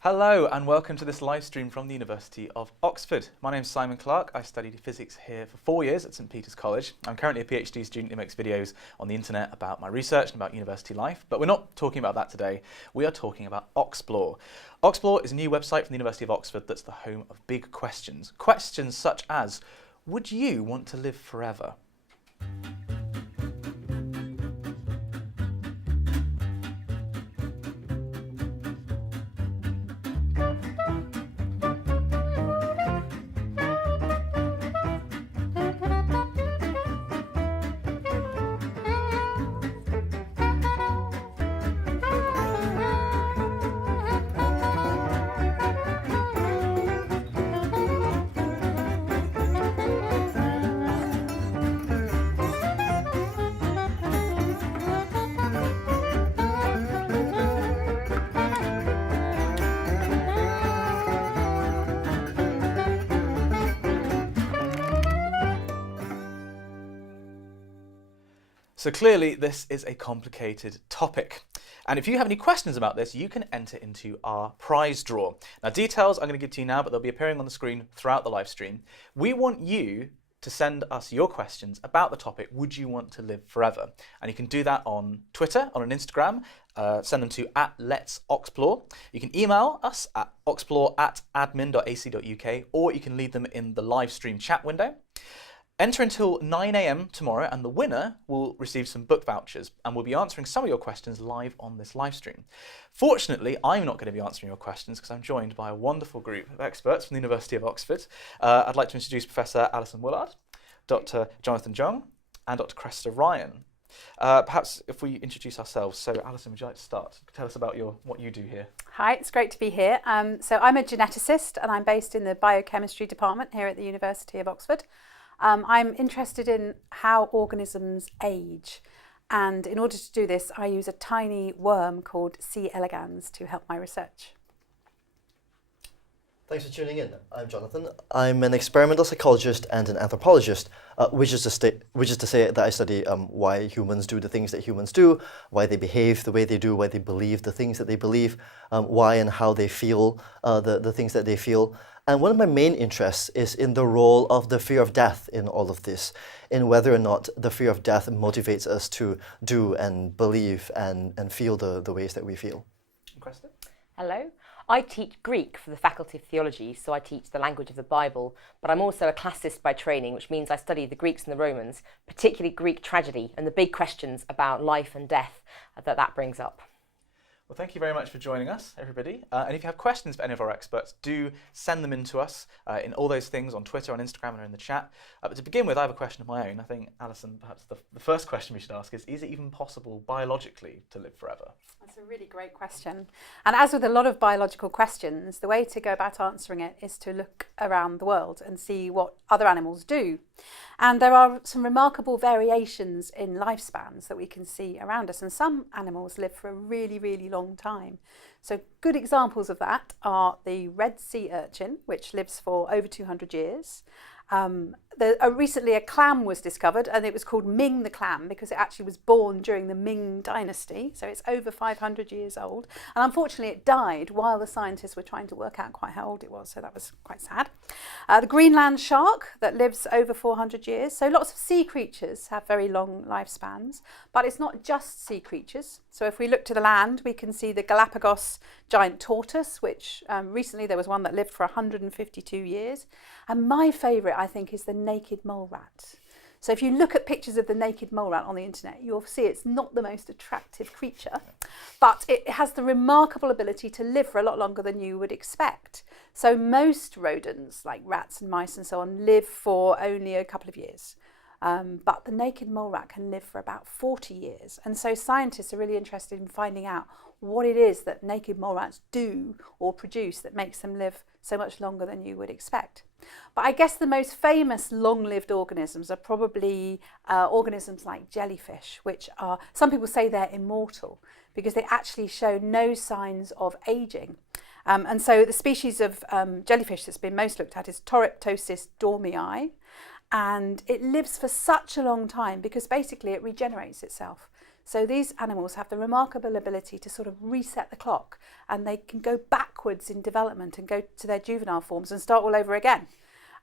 Hello and welcome to this live stream from the University of Oxford. My name is Simon Clark. I studied physics here for 4 years at St Peter's College. I'm currently a PhD student who makes videos on the internet about my research and about university life, but we're not talking about that today. We are talking about Oxplore. Oxplore is a new website from the University of Oxford that's the home of big questions. Questions such as, would you want to live forever? So clearly this is a complicated topic. And if you have any questions about this, you can enter into our prize draw. Now details I'm going to give to you now, but they'll be appearing on the screen throughout the live stream. We want you to send us your questions about the topic, would you want to live forever? And you can do that on Twitter, on an Instagram, send them to @letsoxplore. You can email us at oxplore@admin.ac.uk, or you can leave them in the live stream chat window. Enter until 9 AM tomorrow and the winner will receive some book vouchers and we'll be answering some of your questions live on this live stream. Fortunately, I'm not going to be answering your questions because I'm joined by a wonderful group of experts from the University of Oxford. I'd like to introduce Professor Alison Willard, Dr. Jonathan Jung and Dr. Cressida Ryan. Perhaps if we introduce ourselves. So Alison, would you like to start? Tell us about what you do here. Hi, it's great to be here. So I'm a geneticist and I'm based in the biochemistry department here at the University of Oxford. I'm interested in how organisms age, and in order to do this I use a tiny worm called C. elegans to help my research. Thanks for tuning in. I'm Jonathan. I'm an experimental psychologist and an anthropologist, which is to say that I study why humans do the things that humans do, why they behave the way they do, why they believe the things that they believe, why and how they feel the things that they feel. And one of my main interests is in the role of the fear of death in all of this, in whether or not the fear of death motivates us to do and believe and feel the ways that we feel. Cressida? Hello. I teach Greek for the Faculty of Theology, so I teach the language of the Bible, but I'm also a classicist by training, which means I study the Greeks and the Romans, particularly Greek tragedy and the big questions about life and death that brings up. Well, thank you very much for joining us, everybody. And if you have questions for any of our experts, do send them in to us in all those things on Twitter, on Instagram, and in the chat. But to begin with, I have a question of my own. I think, Alison, perhaps the first question we should ask is it even possible biologically to live forever? That's a really great question. And as with a lot of biological questions, the way to go about answering it is to look around the world and see what other animals do. And there are some remarkable variations in lifespans that we can see around us. And some animals live for a really, really long time. So good examples of that are the red sea urchin, which lives for over 200 years. Recently a clam was discovered and it was called Ming the clam because it actually was born during the Ming dynasty, so it's over 500 years old, and unfortunately it died while the scientists were trying to work out quite how old it was, so that was quite sad. The Greenland shark that lives over 400 years, so lots of sea creatures have very long lifespans, but it's not just sea creatures. So if we look to the land we can see the Galapagos giant tortoise, which recently there was one that lived for 152 years, and my favourite I think is the naked mole rat. So if you look at pictures of the naked mole rat on the internet, you'll see it's not the most attractive creature, but it has the remarkable ability to live for a lot longer than you would expect. So most rodents, like rats and mice and so on, live for only a couple of years. But the naked mole rat can live for about 40 years. And so scientists are really interested in finding out what it is that naked mole rats do or produce that makes them live so much longer than you would expect. But I guess the most famous long-lived organisms are probably organisms like jellyfish, which are, some people say they're immortal because they actually show no signs of aging. And so the species of jellyfish that's been most looked at is Toriptosis dormii, and it lives for such a long time because basically it regenerates itself. So these animals have the remarkable ability to sort of reset the clock, and they can go backwards in development and go to their juvenile forms and start all over again.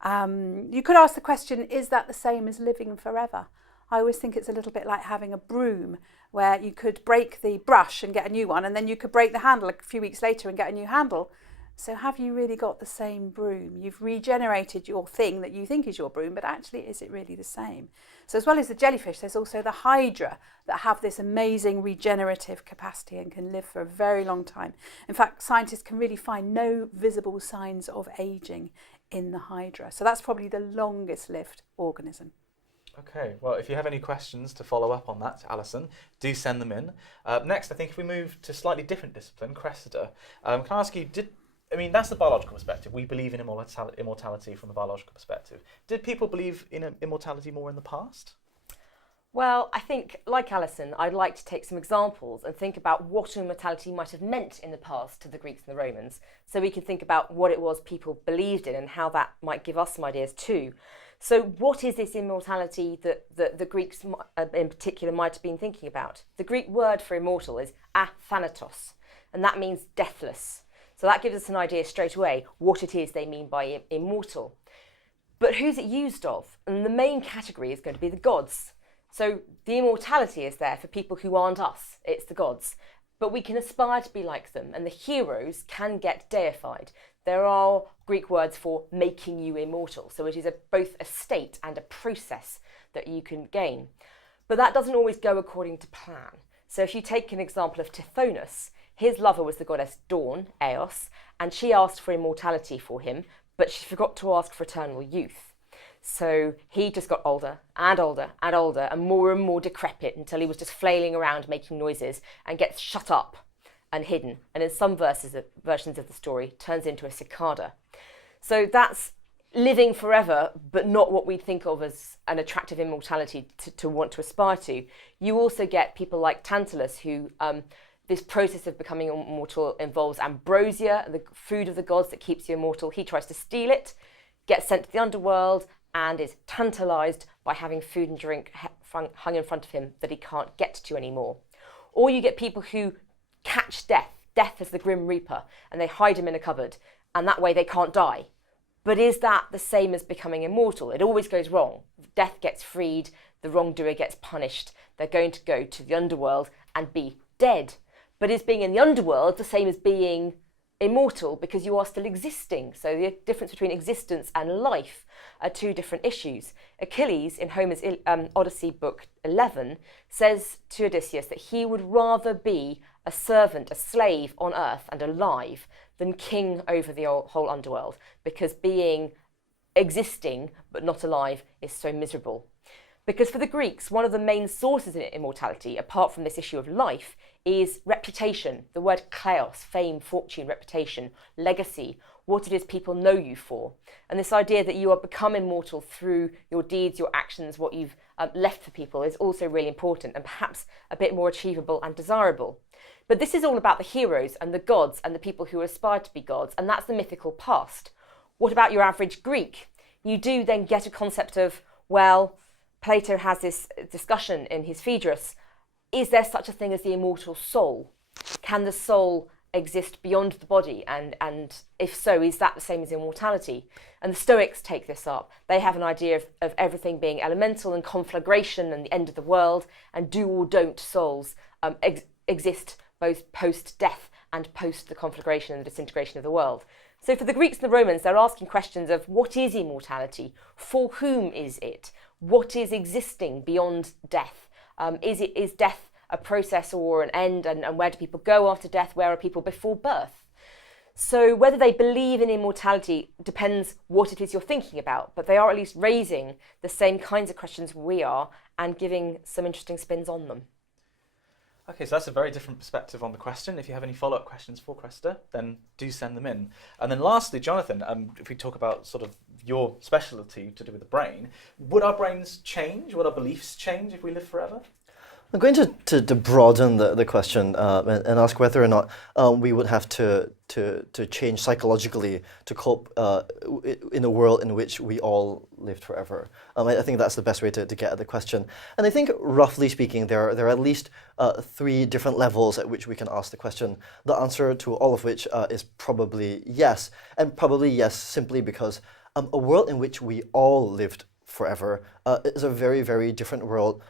You could ask the question, is that the same as living forever? I always think it's a little bit like having a broom, where you could break the brush and get a new one, and then you could break the handle a few weeks later and get a new handle. So have you really got the same broom? You've regenerated your thing that you think is your broom, but actually is it really the same? So as well as the jellyfish, there's also the hydra that have this amazing regenerative capacity and can live for a very long time. In fact, scientists can really find no visible signs of aging in the hydra. So that's probably the longest lived organism. Okay, well, if you have any questions to follow up on that, Alison, do send them in. Next, I think if we move to a slightly different discipline, Cressida, can I ask you, that's the biological perspective. We believe in immortality from the biological perspective. Did people believe in immortality more in the past? Well, I think, like Alison, I'd like to take some examples and think about what immortality might have meant in the past to the Greeks and the Romans, so we can think about what it was people believed in and how that might give us some ideas too. So what is this immortality that the Greeks in particular might have been thinking about? The Greek word for immortal is athanatos, and that means deathless. So that gives us an idea straight away what it is they mean by immortal. But who's it used of? And the main category is going to be the gods. So the immortality is there for people who aren't us, it's the gods. But we can aspire to be like them, and the heroes can get deified. There are Greek words for making you immortal. So it is both a state and a process that you can gain. But that doesn't always go according to plan. So if you take an example of Tithonus, his lover was the goddess Dawn, Eos, and she asked for immortality for him, but she forgot to ask for eternal youth. So he just got older and older and older and more decrepit until he was just flailing around making noises and gets shut up and hidden. And in some versions of the story, turns into a cicada. So that's living forever, but not what we think of as an attractive immortality to want to aspire to. You also get people like Tantalus, who this process of becoming immortal involves ambrosia, the food of the gods that keeps you immortal. He tries to steal it, gets sent to the underworld, and is tantalised by having food and drink hung in front of him that he can't get to anymore. Or you get people who catch death as the Grim Reaper, and they hide him in a cupboard, and that way they can't die. But is that the same as becoming immortal? It always goes wrong. Death gets freed, the wrongdoer gets punished. They're going to go to the underworld and be dead. But is being in the underworld the same as being immortal because you are still existing? So the difference between existence and life are two different issues. Achilles, in Homer's Odyssey, book 11, says to Odysseus that he would rather be a servant, a slave on earth and alive than king over the whole underworld, because existing but not alive is so miserable. Because for the Greeks, one of the main sources of immortality, apart from this issue of life, is reputation. The word kleos, fame, fortune, reputation, legacy, what it is people know you for. And this idea that you are become immortal through your deeds, your actions, what you've left for people is also really important and perhaps a bit more achievable and desirable. But this is all about the heroes and the gods and the people who aspire to be gods, and that's the mythical past. What about your average Greek? You do then get a concept of, well, Plato has this discussion in his Phaedrus. Is there such a thing as the immortal soul? Can the soul exist beyond the body? And if so, is that the same as immortality? And the Stoics take this up. They have an idea of everything being elemental and conflagration and the end of the world, and do or don't souls exist both post-death and post the conflagration and the disintegration of the world. So for the Greeks and the Romans, they're asking questions of what is immortality? For whom is it? What is existing beyond death? Is death a process or an end? And where do people go after death? Where are people before birth? So whether they believe in immortality depends what it is you're thinking about, but they are at least raising the same kinds of questions we are and giving some interesting spins on them. Okay, so that's a very different perspective on the question. If you have any follow-up questions for Cressida, then do send them in. And then lastly, Jonathan, if we talk about sort of your specialty to do with the brain, would our brains change? Would our beliefs change if we live forever? I'm going to broaden the question and ask whether or not we would have to change psychologically to cope in a world in which we all lived forever. I think that's the best way to get at the question. And I think, roughly speaking, there are at least 3 different levels at which we can ask the question, the answer to all of which is probably yes. And probably yes simply because a world in which we all lived forever is a very, very different world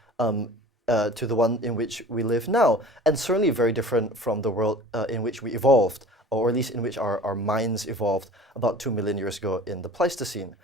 to the one in which we live now, and certainly very different from the world in which we evolved, or at least in which our minds evolved about 2 million years ago in the Pleistocene.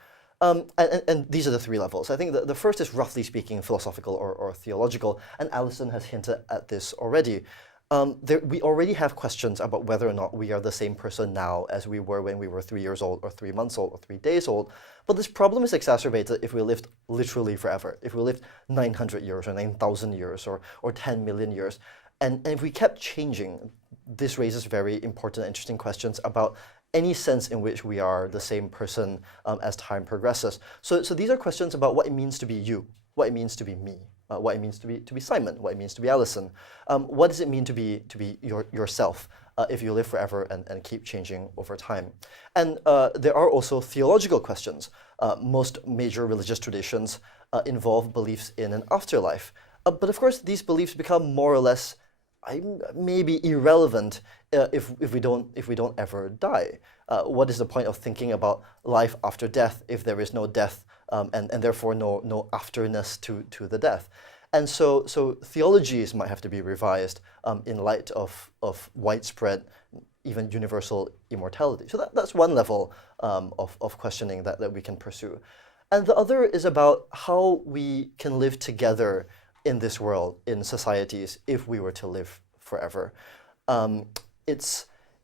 And these are the 3 levels. I think the first is, roughly speaking, philosophical or theological, and Alison has hinted at this already. We already have questions about whether or not we are the same person now as we were when we were 3 years old, or 3 months old, or 3 days old. But this problem is exacerbated if we lived literally forever, if we lived 900 years, or 9,000 years, or 10 million years. And if we kept changing, this raises very important and interesting questions about any sense in which we are the same person as time progresses. So these are questions about what it means to be you, what it means to be me. What it means to be Simon, what it means to be Alison. What does it mean to be yourself if you live forever and keep changing over time? And there are also theological questions. Most major religious traditions involve beliefs in an afterlife. But of course, these beliefs become more or less maybe irrelevant if we don't ever die. What is the point of thinking about life after death if there is no death and therefore no afterness to the death? And so theologies might have to be revised in light of widespread, even universal immortality. So that's one level of questioning that we can pursue. And the other is about how we can live together in this world, in societies, if we were to live forever.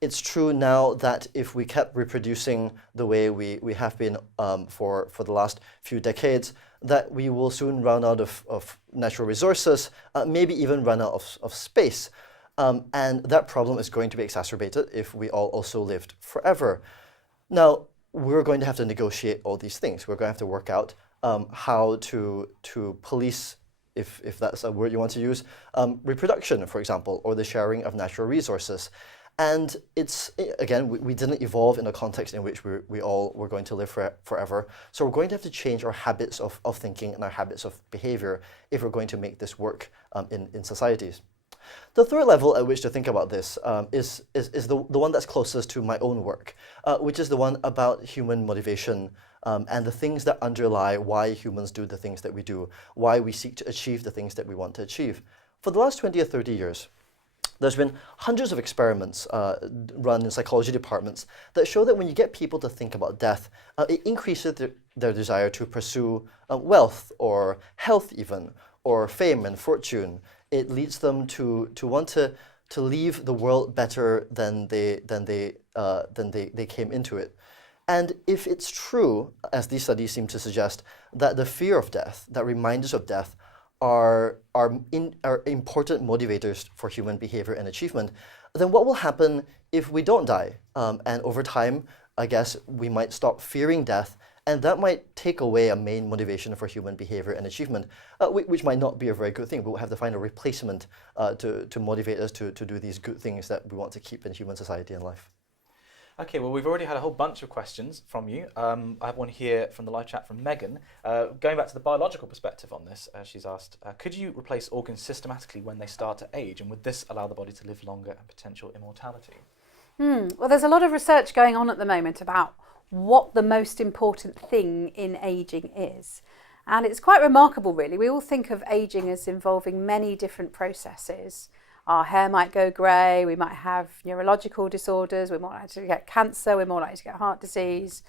It's true now that if we kept reproducing the way we have been for the last few decades, that we will soon run out of natural resources, maybe even run out of space. And that problem is going to be exacerbated if we all also lived forever. Now, we're going to have to negotiate all these things. We're going to have to work out how to police, if that's a word you want to use, reproduction, for example, or the sharing of natural resources. And it's, again, we didn't evolve in a context in which we all were going to live forever. So we're going to have to change our habits of thinking and our habits of behavior if we're going to make this work in societies. The third level at which to think about this is the one that's closest to my own work, which is the one about human motivation and the things that underlie why humans do the things that we do, why we seek to achieve the things that we want to achieve. For the last 20 or 30 years, there's been hundreds of experiments run in psychology departments that show that when you get people to think about death, it increases their desire to pursue wealth or health even, or fame and fortune. It leads them to want to leave the world better than they came into it. And if it's true, as these studies seem to suggest, that the fear of death, that reminders of death, are important motivators for human behavior and achievement, then what will happen if we don't die? And over time, I guess we might stop fearing death, and that might take away a main motivation for human behavior and achievement, which might not be a very good thing. But we'll have to find a replacement to motivate us to do these good things that we want to keep in human society and life. Okay, well, we've already had a whole bunch of questions from you. I have one here from the live chat from Megan. Going back to the biological perspective on this, she's asked, could you replace organs systematically when they start to age, and would this allow the body to live longer and potential immortality? Well, there's a lot of research going on at the moment about what the most important thing in ageing is. And it's quite remarkable, really. We all think of ageing as involving many different processes. Our hair might go grey, we might have neurological disorders, we're more likely to get cancer, we're more likely to get heart disease,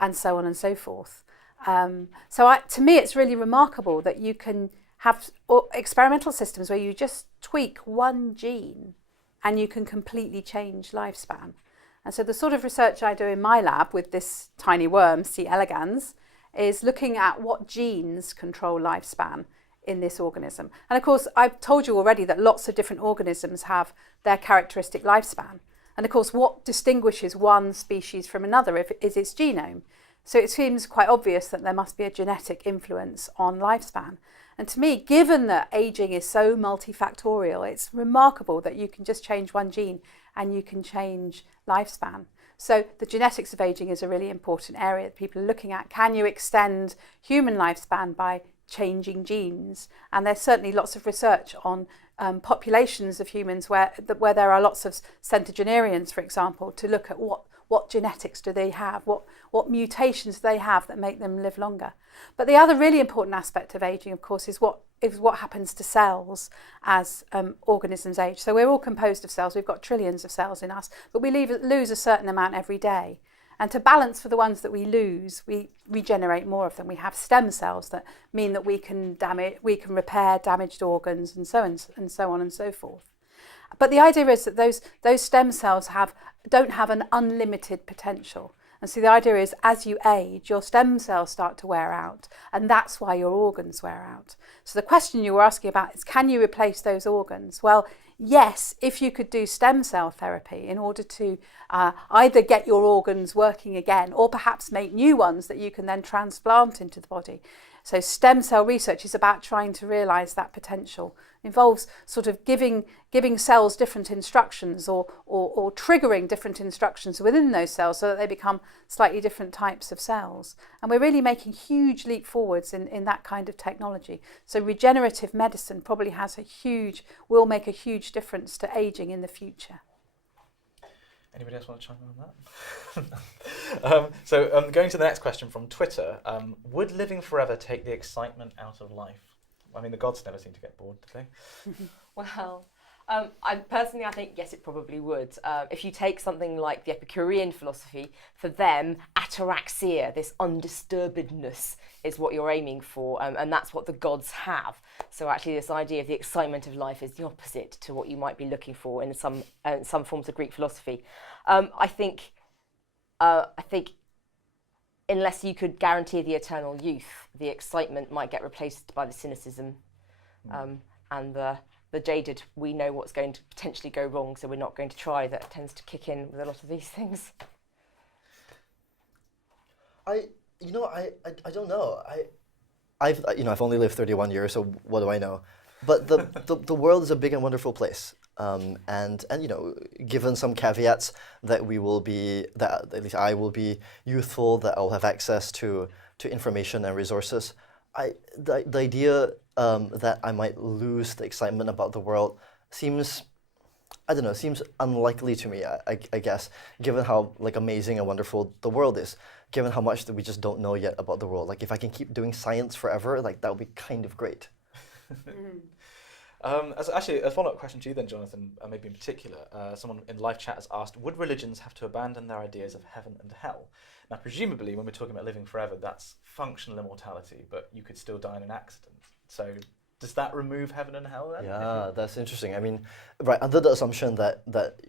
and so on and so forth. To me, it's really remarkable that you can have experimental systems where you just tweak one gene and you can completely change lifespan. And so the sort of research I do in my lab with this tiny worm, C. elegans, is looking at what genes control lifespan in this organism. And of course, I've told you already that lots of different organisms have their characteristic lifespan. And of course, what distinguishes one species from another is its genome. So it seems quite obvious that there must be a genetic influence on lifespan. And to me, given that ageing is so multifactorial, it's remarkable that you can just change one gene and you can change lifespan. So the genetics of ageing is a really important area that people are looking at. Can you extend human lifespan by changing genes? And there's certainly lots of research on populations of humans where there are lots of centenarians, for example, to look at what genetics do they have, what mutations do they have that make them live longer. But the other really important aspect of ageing, of course, is what happens to cells as organisms age. So we're all composed of cells. We've got trillions of cells in us, but we lose a certain amount every day. And to balance for the ones that we lose, we regenerate more of them. We have stem cells that mean that we can repair damaged organs and so on and so forth. But the idea is that those stem cells don't have an unlimited potential. And so the idea is, as you age, your stem cells start to wear out, and that's why your organs wear out. So the question you were asking about is, can you replace those organs? Well, yes, if you could do stem cell therapy in order to either get your organs working again or perhaps make new ones that you can then transplant into the body. So stem cell research is about trying to realise that potential. It involves sort of giving cells different instructions or triggering different instructions within those cells so that they become slightly different types of cells. And we're really making huge leap forwards in that kind of technology. So regenerative medicine probably will make a huge difference to ageing in the future. Anybody else want to chime in on that? Going to the next question from Twitter, would living forever take the excitement out of life? I mean, the gods never seem to get bored, do they? Well, I think yes, it probably would. If you take something like the Epicurean philosophy, for them, ataraxia, this undisturbedness, is what you're aiming for, and that's what the gods have. So actually, this idea of the excitement of life is the opposite to what you might be looking for in some forms of Greek philosophy. I think unless you could guarantee the eternal youth, the excitement might get replaced by the cynicism and the jaded, we know what's going to potentially go wrong, so we're not going to try, that tends to kick in with a lot of these things. I don't know. I've only lived 31 years, so what do I know? But the world is a big and wonderful place. And given some caveats that at least I will be youthful, that I'll have access to information and resources, the idea that I might lose the excitement about the world seems unlikely to me, I guess, given how amazing and wonderful the world is, given how much that we just don't know yet about the world. If I can keep doing science forever, that would be kind of great. As a follow-up question to you then, Jonathan, maybe in particular, someone in live chat has asked, would religions have to abandon their ideas of heaven and hell? Now, presumably, when we're talking about living forever, that's functional immortality, but you could still die in an accident. So does that remove heaven and hell then? Yeah, that's interesting. I mean, right, under the assumption that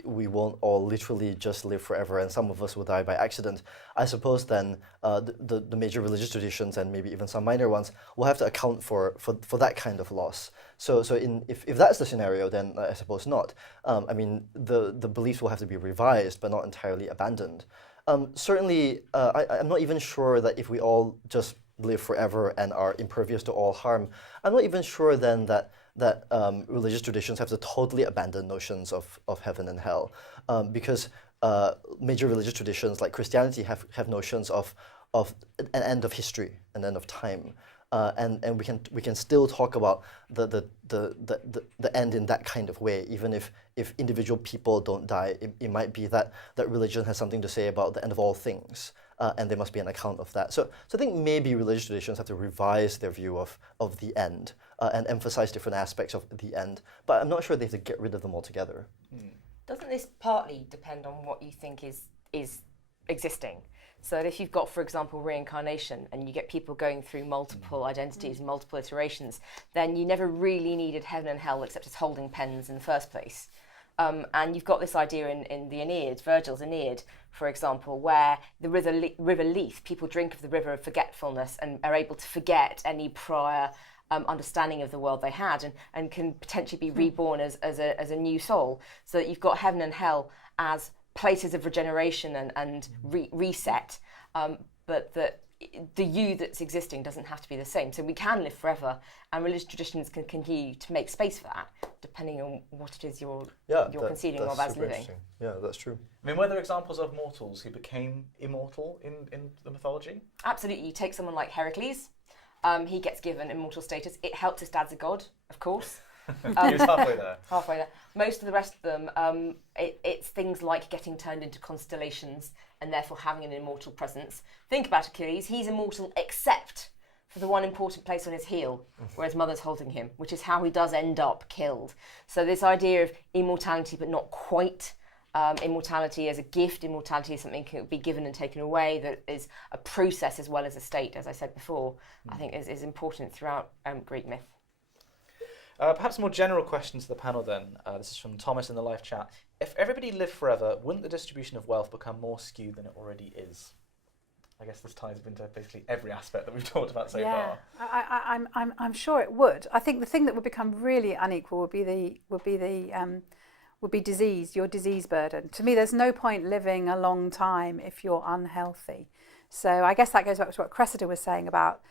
we won't all literally just live forever and some of us will die by accident, I suppose then the major religious traditions and maybe even some minor ones will have to account for that kind of loss. So if that's the scenario, then I suppose not. I mean, the beliefs will have to be revised but not entirely abandoned. Certainly, I'm not even sure that if we all just live forever and are impervious to all harm, I'm not even sure then that religious traditions have to totally abandon notions of heaven and hell, because major religious traditions like Christianity have notions of an end of history, an end of time, and we can still talk about the end in that kind of way, even if individual people don't die. It might be that religion has something to say about the end of all things. And there must be an account of that. So I think maybe religious traditions have to revise their view of the end and emphasize different aspects of the end. But I'm not sure they have to get rid of them altogether. Doesn't this partly depend on what you think is existing? So that if you've got, for example, reincarnation and you get people going through multiple identities, multiple iterations, then you never really needed heaven and hell except as holding pens in the first place. And you've got this idea in the Aeneid, Virgil's Aeneid, for example, where the river Lethe, people drink of the river of forgetfulness and are able to forget any prior understanding of the world they had and can potentially be reborn as a new soul. So that you've got heaven and hell as places of regeneration and reset, but that the you that's existing doesn't have to be the same. So we can live forever, and religious traditions can continue to make space for that, depending on what it is you're conceiving of as living. Yeah, that's true. I mean, were there examples of mortals who became immortal in the mythology? Absolutely. You take someone like Heracles. He gets given immortal status. It helps his dad's a god, of course. He was halfway there. Halfway there. Most of the rest of them, it's things like getting turned into constellations and therefore having an immortal presence. Think about Achilles. He's immortal except for the one important place on his heel where his mother's holding him, which is how he does end up killed. So this idea of immortality but not quite, immortality as a gift, immortality as something that can be given and taken away, that is a process as well as a state, as I said before, I think is important throughout Greek myth. Perhaps a more general question to the panel then. This is from Thomas in the live chat. If everybody lived forever, wouldn't the distribution of wealth become more skewed than it already is? I guess this ties into basically every aspect that we've talked about so far. I'm sure it would. I think the thing that would become really unequal would be disease, your disease burden. To me, there's no point living a long time if you're unhealthy. So I guess that goes back to what Cressida was saying about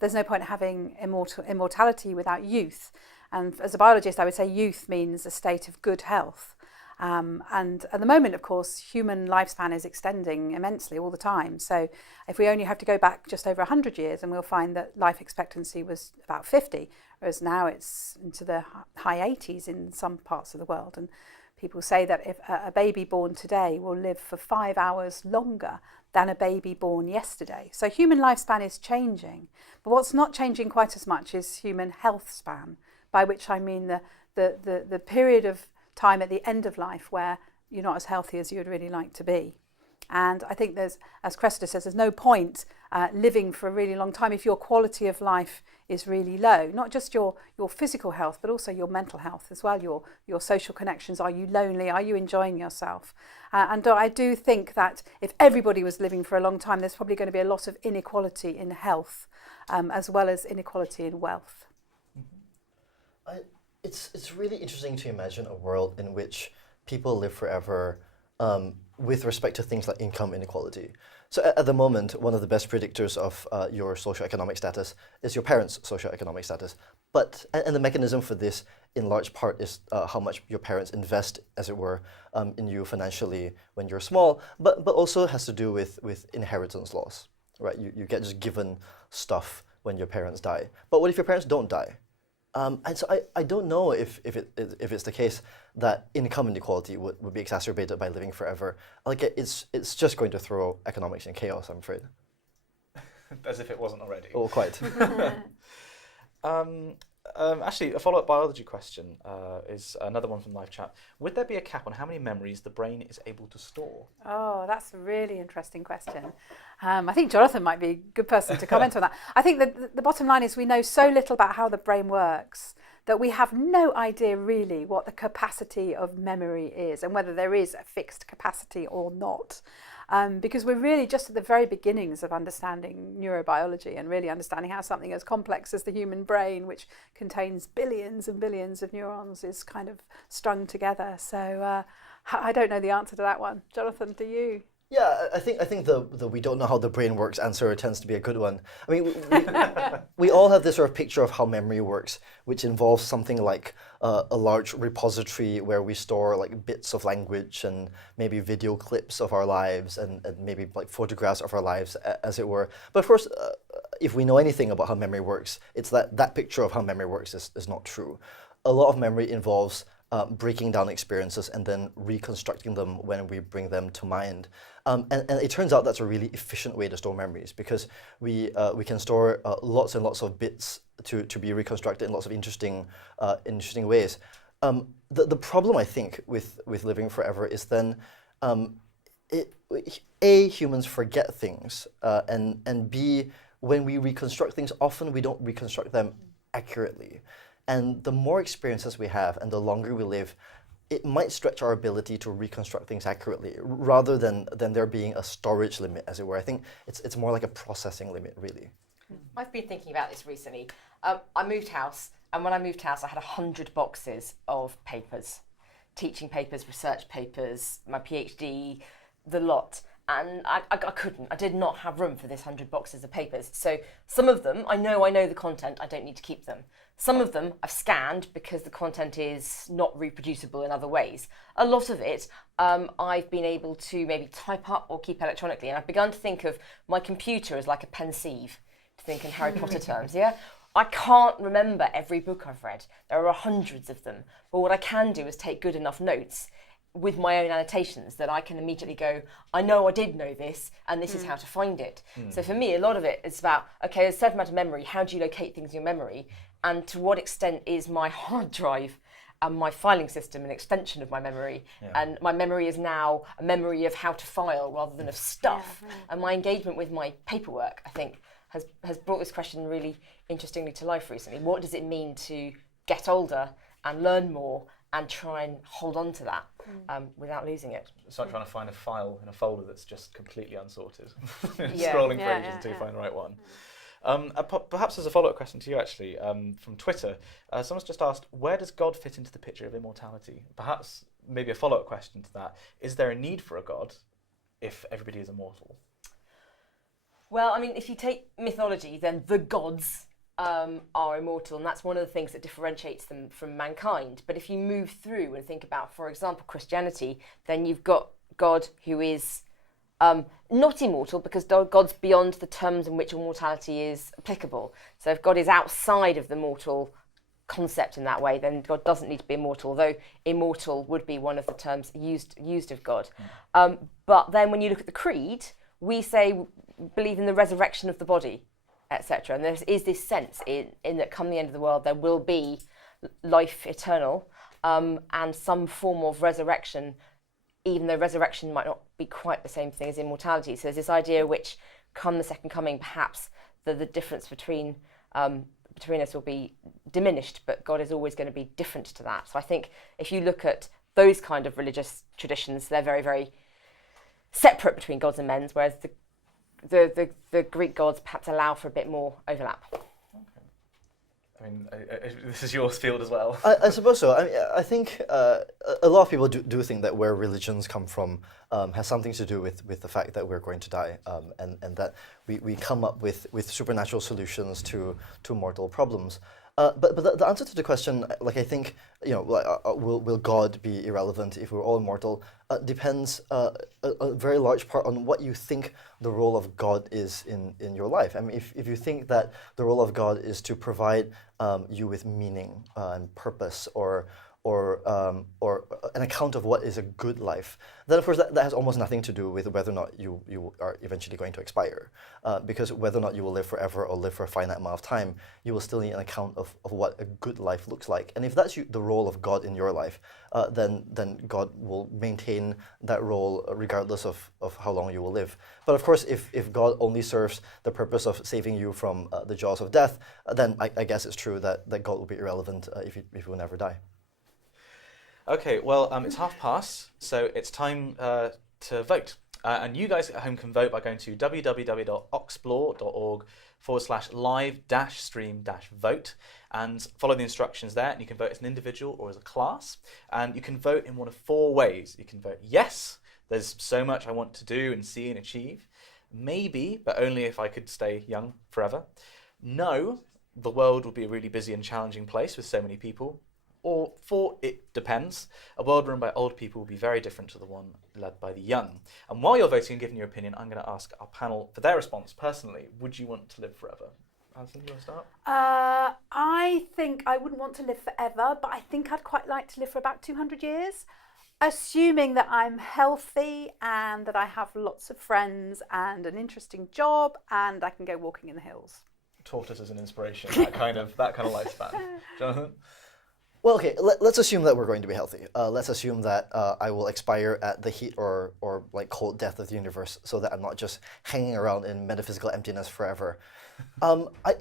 there's no point having immortality without youth. And as a biologist, I would say youth means a state of good health. And at the moment, of course, human lifespan is extending immensely all the time. So if we only have to go back just over 100 years, and we'll find that life expectancy was about 50, whereas now it's into the high 80s in some parts of the world. And people say that if a baby born today will live for 5 hours longer than a baby born yesterday. So human lifespan is changing. But what's not changing quite as much is human health span, by which I mean the period of time at the end of life where you're not as healthy as you would really like to be. And I think there's, as Cressida says, there's no point living for a really long time if your quality of life is really low. Not just your physical health, but also your mental health as well, your social connections. Are you lonely? Are you enjoying yourself? And I do think that if everybody was living for a long time, there's probably going to be a lot of inequality in health as well as inequality in wealth. It's really interesting to imagine a world in which people live forever with respect to things like income inequality. So at the moment, one of the best predictors of your socioeconomic status is your parents' socioeconomic status. And the mechanism for this, in large part, is how much your parents invest, as it were, in you financially when you're small, but also has to do with inheritance laws, right? You get just given stuff when your parents die. But what if your parents don't die? And so I don't know if it's the case that income inequality would be exacerbated by living forever. Like it's just going to throw economics in chaos, I'm afraid. As if it wasn't already. Oh, quite. Actually, a follow-up biology question is another one from live chat. Would there be a cap on how many memories the brain is able to store? Oh, that's a really interesting question. I think Jonathan might be a good person to comment on that. I think that the bottom line is we know so little about how the brain works that we have no idea really what the capacity of memory is and whether there is a fixed capacity or not. Because we're really just at the very beginnings of understanding neurobiology and really understanding how something as complex as the human brain, which contains billions and billions of neurons, is kind of strung together. So I don't know the answer to that one. Jonathan, do you? Yeah, I think the we don't know how the brain works answer tends to be a good one. I mean, we all have this sort of picture of how memory works, which involves something like a large repository where we store like bits of language and maybe video clips of our lives and maybe like photographs of our lives, as it were. But of course, if we know anything about how memory works, it's that picture of how memory works is not true. A lot of memory involves breaking down experiences and then reconstructing them when we bring them to mind. And it turns out that's a really efficient way to store memories because we can store lots and lots of bits to be reconstructed in lots of interesting ways. The problem, I think, with living forever is then humans forget things, and B, when we reconstruct things, often we don't reconstruct them accurately. And the more experiences we have and the longer we live, it might stretch our ability to reconstruct things accurately rather than there being a storage limit, as it were. I think it's more like a processing limit, really. I've been thinking about this recently. I moved house, and when I moved house, I had 100 boxes of papers, teaching papers, research papers, my PhD, the lot. and I couldn't. I did not have room for this 100 boxes of papers. So some of them, I know the content, I don't need to keep them. Some of them I've scanned because the content is not reproducible in other ways. A lot of it I've been able to maybe type up or keep electronically, and I've begun to think of my computer as like a pensieve, to think in Harry Potter terms, yeah? I can't remember every book I've read. There are hundreds of them. But what I can do is take good enough notes with my own annotations that I can immediately go, I know I did know this, and this is how to find it. So for me, a lot of it is about, okay, there's a certain amount of memory. How do you locate things in your memory? And to what extent is my hard drive and my filing system an extension of my memory? And my memory is now a memory of how to file rather than of stuff. And my engagement with my paperwork, I think, has brought this question really interestingly to life recently. What does it mean to get older and learn more and try and hold on to that without losing it? It's like trying to find a file in a folder that's just completely unsorted. Scrolling for ages until you find the right one. Perhaps as a follow-up question to you, actually, from Twitter, someone's just asked, where does God fit into the picture of immortality? Perhaps maybe a follow-up question to that, is there a need for a God if everybody is immortal? Well, I mean, if you take mythology, then the gods are immortal, and that's one of the things that differentiates them from mankind. But if you move through and think about, for example, Christianity, then you've got God who is not immortal, because God's beyond the terms in which immortality is applicable. So if God is outside of the mortal concept in that way, then God doesn't need to be immortal, although immortal would be one of the terms used of God. But then when you look at the creed, we say believe in the resurrection of the body, etc. And there is this sense in that come the end of the world, there will be life eternal and some form of resurrection, even though resurrection might not be quite the same thing as immortality. So there's this idea which, come the second coming, perhaps the difference between us will be diminished, but God is always going to be different to that. So I think if you look at those kind of religious traditions, they're very, very separate between gods and men, whereas the Greek gods perhaps allow for a bit more overlap. I mean, this is your field as well. I suppose so. I think a lot of people do think that where religions come from has something to do with the fact that we're going to die, and that we come up with supernatural solutions to mortal problems. But the answer to the question, like, I think, will God be irrelevant if we're all immortal, depends a very large part on what you think the role of God is in your life. I mean, if you think that the role of God is to provide you with meaning and purpose, or an account of what is a good life, then of course that has almost nothing to do with whether or not you are eventually going to expire. Because whether or not you will live forever or live for a finite amount of time, you will still need an account of what a good life looks like. And if that's the role of God in your life, then God will maintain that role regardless of how long you will live. But of course, if God only serves the purpose of saving you from the jaws of death, then I guess it's true that God will be irrelevant if you will never die. Okay, well, it's 12:30, so it's time to vote. And you guys at home can vote by going to www.oxplore.org/live-stream-vote and follow the instructions there. And you can vote as an individual or as a class. And you can vote in one of four ways. You can vote yes, there's so much I want to do and see and achieve. Maybe, but only if I could stay young forever. No, the world would be a really busy and challenging place with so many people. Or for it depends, a world run by old people will be very different to the one led by the young. And while you're voting and giving your opinion, I'm going to ask our panel for their response. Personally, would you want to live forever? Alison, do you want to start? I think I wouldn't want to live forever, but I think I'd quite like to live for about 200 years, assuming that I'm healthy and that I have lots of friends and an interesting job and I can go walking in the hills. Tortoise as an inspiration, that kind of lifespan. Jonathan? Well, okay, let's assume that we're going to be healthy. Let's assume that I will expire at the heat or like cold death of the universe, so that I'm not just hanging around in metaphysical emptiness forever.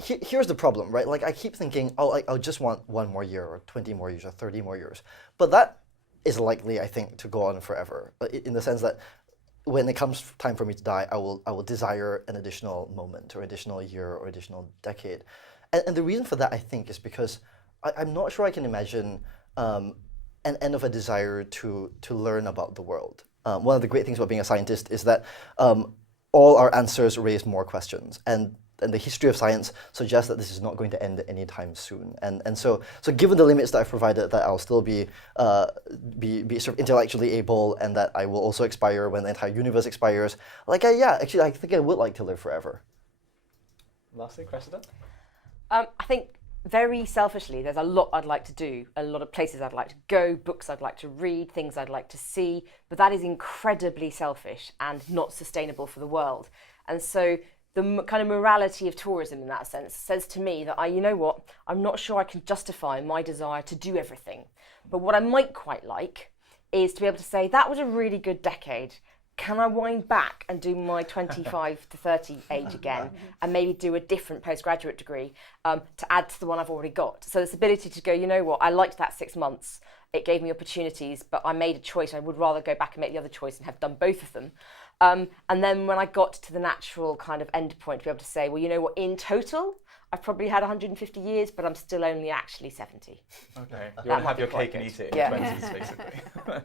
Here's the problem, right? Like, I keep thinking, I'll just want 1 more year or 20 more years or 30 more years. But that is likely, I think, to go on forever, in the sense that when it comes time for me to die, I will desire an additional moment or additional year or additional decade. And the reason for that, I think, is because I'm not sure I can imagine an end of a desire to learn about the world. one of the great things about being a scientist is that all our answers raise more questions. And the history of science suggests that this is not going to end anytime soon. And so given the limits that I've provided, that I'll still be sort of intellectually able, and that I will also expire when the entire universe expires, actually, I think I would like to live forever. Lastly, Cressida? I think very selfishly, there's a lot I'd like to do, a lot of places I'd like to go, books I'd like to read, things I'd like to see, but that is incredibly selfish and not sustainable for the world. And so the kind of morality of tourism in that sense says to me that you know what, I'm not sure I can justify my desire to do everything. But what I might quite like is to be able to say, that was a really good decade. Can I wind back and do my 25 to 30 age again and maybe do a different postgraduate degree to add to the one I've already got? So this ability to go, you know what, I liked that 6 months. It gave me opportunities, but I made a choice. I would rather go back and make the other choice and have done both of them. And then when I got to the natural kind of end point, to be able to say, well, you know what, in total, I've probably had 150 years, but I'm still only actually 70. Okay, you want to have your cake and eat it in your 20s, basically.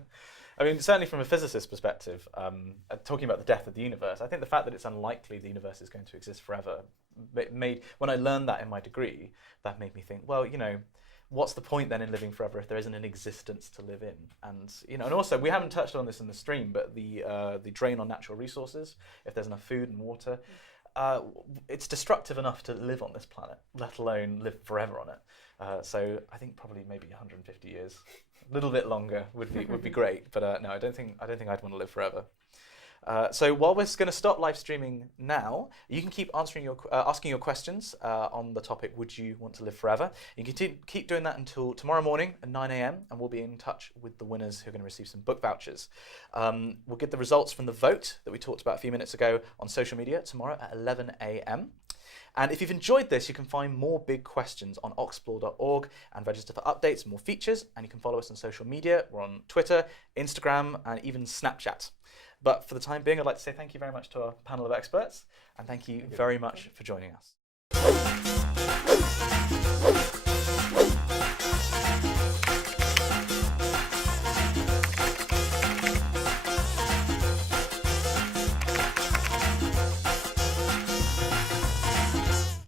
I mean, certainly from a physicist's perspective, talking about the death of the universe, I think the fact that it's unlikely the universe is going to exist forever when I learned that in my degree, that made me think, well, you know, what's the point then in living forever if there isn't an existence to live in? And you know, and also we haven't touched on this in the stream, but the drain on natural resources, if there's enough food and water, it's destructive enough to live on this planet, let alone live forever on it. So I think probably maybe 150 years, a little bit longer would be great. But no, I don't think I'd want to live forever. So while we're going to stop live streaming now, you can keep asking your questions on the topic, would you want to live forever? You can keep doing that until tomorrow morning at 9 a.m. and we'll be in touch with the winners who are going to receive some book vouchers. We'll get the results from the vote that we talked about a few minutes ago on social media tomorrow at 11 a.m. And if you've enjoyed this, you can find more big questions on oxplore.org and register for updates and more features. And you can follow us on social media. We're on Twitter, Instagram, and even Snapchat. But for the time being, I'd like to say thank you very much to our panel of experts, and thank you very much for joining us.